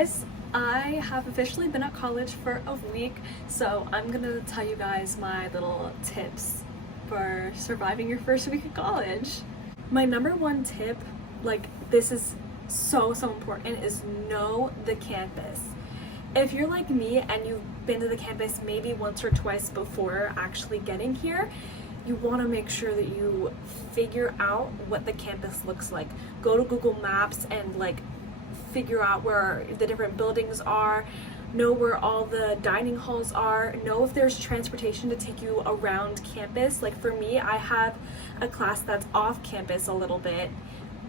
guys, I have officially been at college for a week, so I'm gonna tell you guys my little tips for surviving your first week of college. My number one tip, like this is so important, is know the campus. If you're like me and you've been to the campus maybe once or twice before actually getting here, you want to make sure that you figure out what the campus looks like. Go to Google Maps and figure out where the different buildings are, know where all the dining halls are, know if there's transportation to take you around campus. Like for me, I have a class that's off campus a little bit,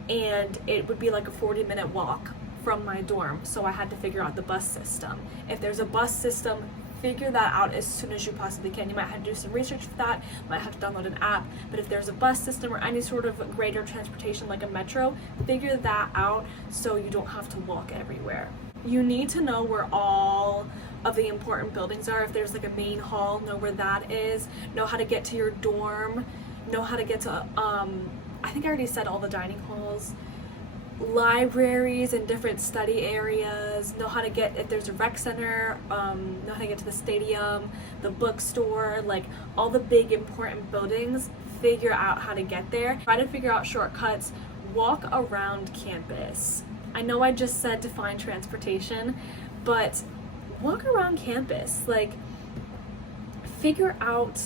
and it would be like a 40-minute walk from my dorm, so I had to figure out the bus system. If there's a bus system, figure that out as soon as you possibly can. You might have to do some research for that, might have to download an app, but if there's a bus system or any sort of greater transportation like a metro, figure that out so you don't have to walk everywhere. You need to know where all of the important buildings are. If there's like a main hall, know where that is, know how to get to your dorm, know how to get to, I think I already said all the dining halls, libraries and different study areas, know how to get, if there's a rec center, know how to get to the stadium, the bookstore, like all the big important buildings, figure out how to get there. Try to figure out shortcuts, walk around campus. I know I just said to find transportation, but walk around campus, like figure out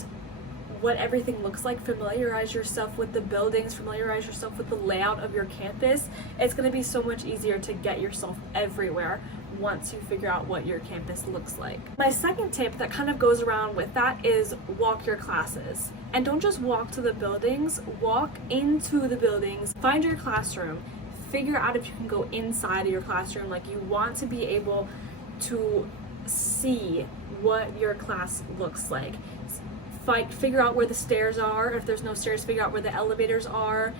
what everything looks like, familiarize yourself with the buildings, familiarize yourself with the layout of your campus. It's going to be so much easier to get yourself everywhere once you figure out what your campus looks like. My second tip that kind of goes around with that is walk your classes. And don't just walk to the buildings, walk into the buildings, find your classroom, figure out if you can go inside of your classroom. Like you want to be able to see what your class looks like. Figure out where the stairs are. If there's no stairs, figure out where the elevators are,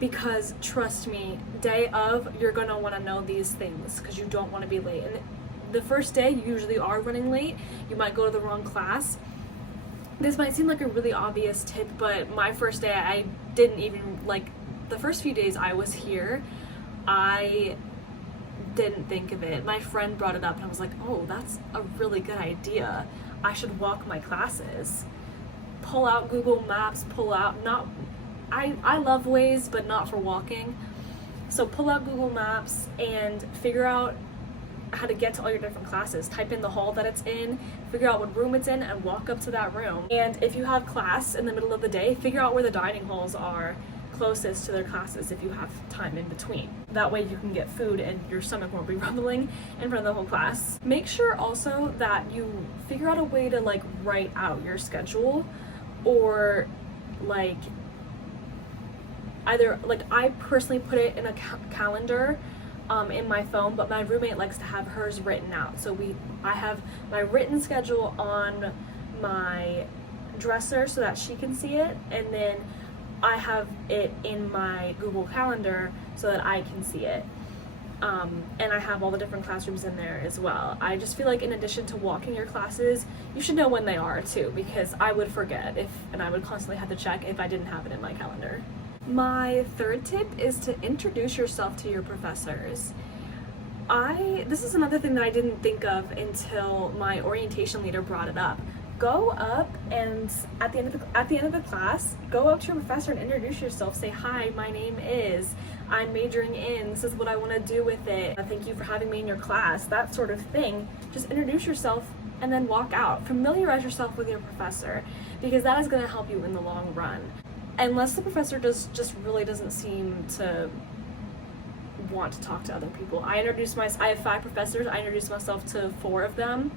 because trust me, day of, you're gonna want to know these things because you don't want to be late. And the first day you usually are running late. You might go to the wrong class. This might seem like a really obvious tip, but my first day, I didn't even, like the first few days I was here, I didn't think of it. My friend brought it up and I was like, oh, that's a really good idea. I should walk my classes. Pull out Google Maps, I love Waze, but not for walking. So pull out Google Maps and figure out how to get to all your different classes. Type in the hall that it's in, figure out what room it's in, and walk up to that room. And if you have class in the middle of the day, figure out where the dining halls are closest to their classes if you have time in between. That way you can get food and your stomach won't be rumbling in front of the whole class. Make sure also that you figure out a way to write out your schedule, or either I personally put it in a calendar in my phone, but my roommate likes to have hers written out. So I have my written schedule on my dresser so that she can see it, and then I have it in my Google Calendar so that I can see it. And I have all the different classrooms in there as well. I just feel like in addition to walking your classes, you should know when they are too, because I would forget and I would constantly have to check if I didn't have it in my calendar. My third tip is to introduce yourself to your professors. This is another thing that I didn't think of until my orientation leader brought it up. Go up and at the end of the class, go up to your professor and introduce yourself. Say, hi, my name is, I'm majoring in, this is what I want to do with it. Thank you for having me in your class, that sort of thing. Just introduce yourself and then walk out. Familiarize yourself with your professor, because that is going to help you in the long run. Unless the professor just really doesn't seem to want to talk to other people. I have 5 professors. I introduced myself to 4 of them.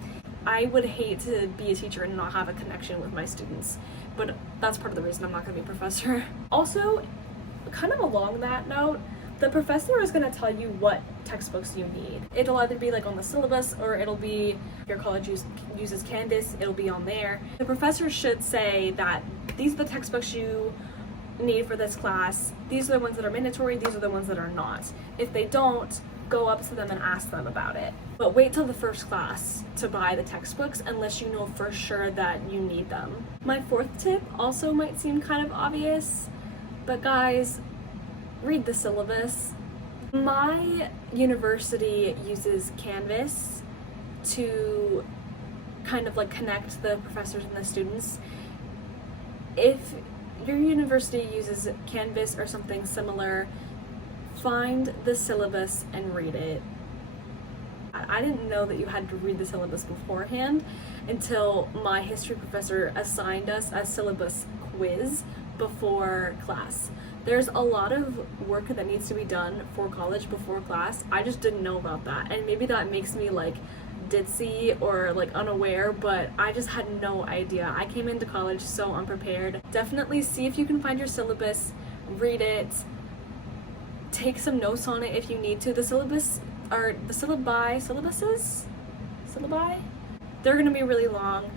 I would hate to be a teacher and not have a connection with my students, but that's part of the reason I'm not going to be a professor. Also, kind of along that note, the professor is going to tell you what textbooks you need. It'll either be on the syllabus, or it'll be, if your college uses Canvas, it'll be on there. The professor should say that these are the textbooks you need for this class, these are the ones that are mandatory, these are the ones that are not. If they don't, go up to them and ask them about it. But wait till the first class to buy the textbooks unless you know for sure that you need them. My fourth tip also might seem kind of obvious, but guys, read the syllabus. My university uses Canvas to kind of like connect the professors and the students. If your university uses Canvas or something similar, find the syllabus and read it. I didn't know that you had to read the syllabus beforehand until my history professor assigned us a syllabus quiz before class. There's a lot of work that needs to be done for college before class. I just didn't know about that, and maybe that makes me like ditzy or like unaware, but I just had no idea. I came into college so unprepared. Definitely see if you can find your syllabus, read it, take some notes on it if you need to. The syllabus or the syllabuses, they're gonna be really long.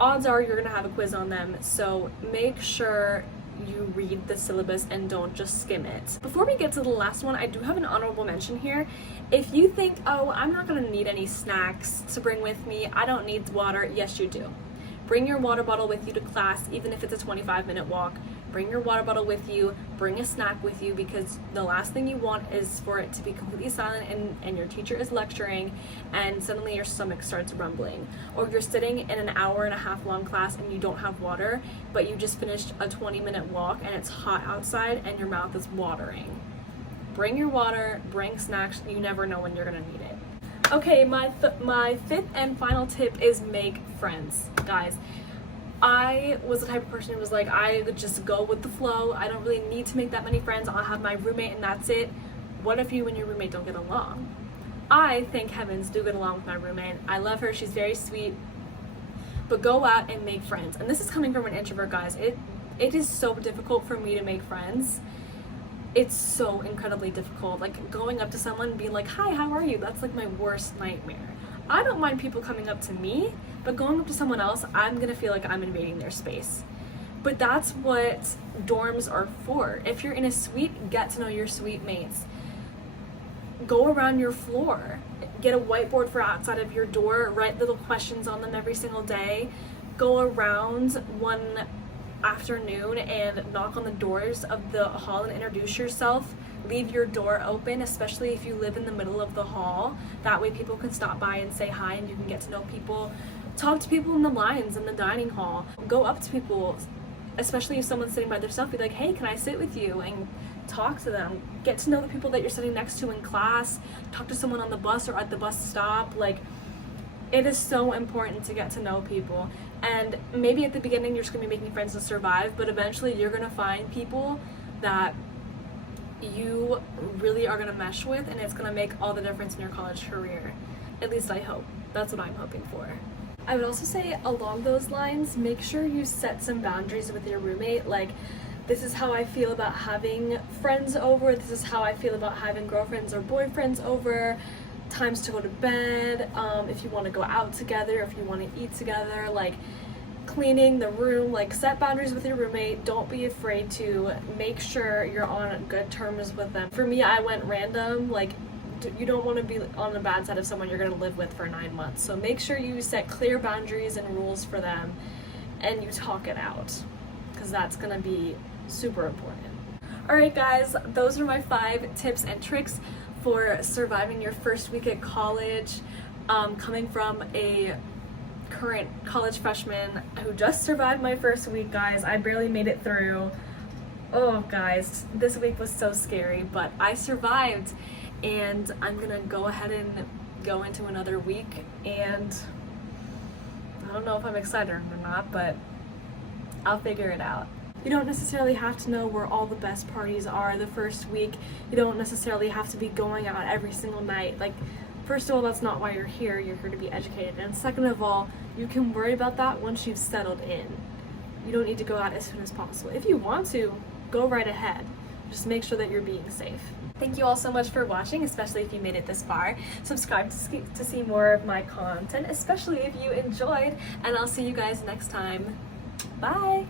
Odds are you're gonna have a quiz on them, so make sure you read the syllabus and don't just skim it. Before we get to the last one, I do have an honorable mention here. If you think, oh, I'm not gonna need any snacks to bring with me, I don't need water, yes you do. Bring your water bottle with you to class, even if it's a 25-minute walk. Bring your water bottle with you, bring a snack with you, because the last thing you want is for it to be completely silent and your teacher is lecturing and suddenly your stomach starts rumbling. Or you're sitting in an hour-and-a-half long class and you don't have water, but you just finished a 20-minute walk and it's hot outside and your mouth is watering. Bring your water, bring snacks, you never know when you're gonna need it. Okay, my fifth and final tip is make friends. Guys, I was the type of person who was like, I would just go with the flow. I don't really need to make that many friends. I'll have my roommate and that's it. What if you and your roommate don't get along? I, thank heavens, do get along with my roommate. I love her, she's very sweet. But go out and make friends. And this is coming from an introvert, guys. It is so difficult for me to make friends. It's so incredibly difficult. Like going up to someone and being like, hi, how are you? That's like my worst nightmare. I don't mind people coming up to me, but going up to someone else, I'm gonna feel like I'm invading their space. But that's what dorms are for. If you're in a suite, get to know your suite mates. Go around your floor. Get a whiteboard for outside of your door, write little questions on them every single day. Go around one afternoon and knock on the doors of the hall and introduce yourself. Leave your door open, especially if you live in the middle of the hall. That way people can stop by and say hi and you can get to know people. Talk to people in the lines in the dining hall. Go up to people, especially if someone's sitting by themselves, be like, hey, can I sit with you? And talk to them. Get to know the people that you're sitting next to in class. Talk to someone on the bus or at the bus stop. Like, it is so important to get to know people. And maybe at the beginning you're just gonna be making friends to survive, but eventually you're gonna find people that you really are gonna mesh with, and it's gonna make all the difference in your college career. At least I hope. That's what I'm hoping for. I would also say along those lines, make sure you set some boundaries with your roommate. Like, this is how I feel about having friends over, this is how I feel about having girlfriends or boyfriends over, times to go to bed, if you want to go out together, if you want to eat together, like cleaning the room. Like, set boundaries with your roommate. Don't be afraid to make sure you're on good terms with them. For me, I went random. Like, you don't want to be on the bad side of someone you're going to live with for 9 months. So make sure you set clear boundaries and rules for them and you talk it out, because that's going to be super important. Alright guys, those are my 5 tips and tricks for surviving your first week at college, coming from a current college freshman who just survived my first week. Guys, I barely made it through. Oh guys, this week was so scary, but I survived, and I'm gonna go ahead and go into another week, and I don't know if I'm excited or not, but I'll figure it out. You don't necessarily have to know where all the best parties are the first week. You don't necessarily have to be going out every single night. Like, first of all, that's not why you're here. You're here to be educated. And second of all, you can worry about that once you've settled in. You don't need to go out as soon as possible. If you want to, go right ahead. Just make sure that you're being safe. Thank you all so much for watching, especially if you made it this far. Subscribe to see more of my content, especially if you enjoyed, and I'll see you guys next time. Bye!